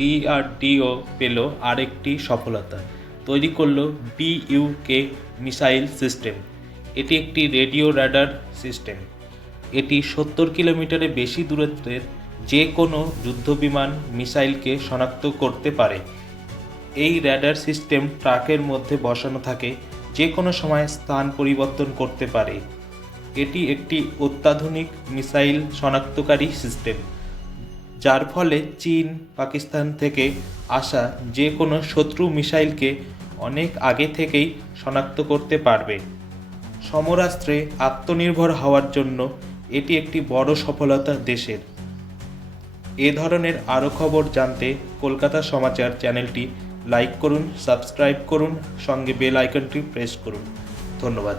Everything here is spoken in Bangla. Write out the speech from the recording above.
ডিআরডিও পেল আরেকটি সফলতা। তৈরি করল বিইউকে মিসাইল সিস্টেম। এটি একটি রেডিও রাডার সিস্টেম। এটি সত্তর কিলোমিটারের বেশি দূরত্বের যে কোনো যুদ্ধবিমান মিসাইলকে শনাক্ত করতে পারে। এই র্যাডার সিস্টেম ট্রাকের মধ্যে বসানো থাকে যে কোনো সময় স্থান পরিবর্তন করতে পারে। এটি একটি অত্যাধুনিক মিসাইল শনাক্তকারী সিস্টেম। যার ফলে চীন, পাকিস্তান থেকে আসা যে কোনো শত্রু মিসাইলকে অনেক আগে থেকেই শনাক্ত করতে পারবে। সমরাস্ত্রে আত্মনির্ভর হওয়ার জন্য এটি একটি বড় সফলতা দেশের। এ ধরনের আরও খবর জানতে কলকাতা সমাচার চ্যানেলটি লাইক করুন, সাবস্ক্রাইব করুন, সঙ্গে বেল আইকনটি প্রেস করুন। ধন্যবাদ।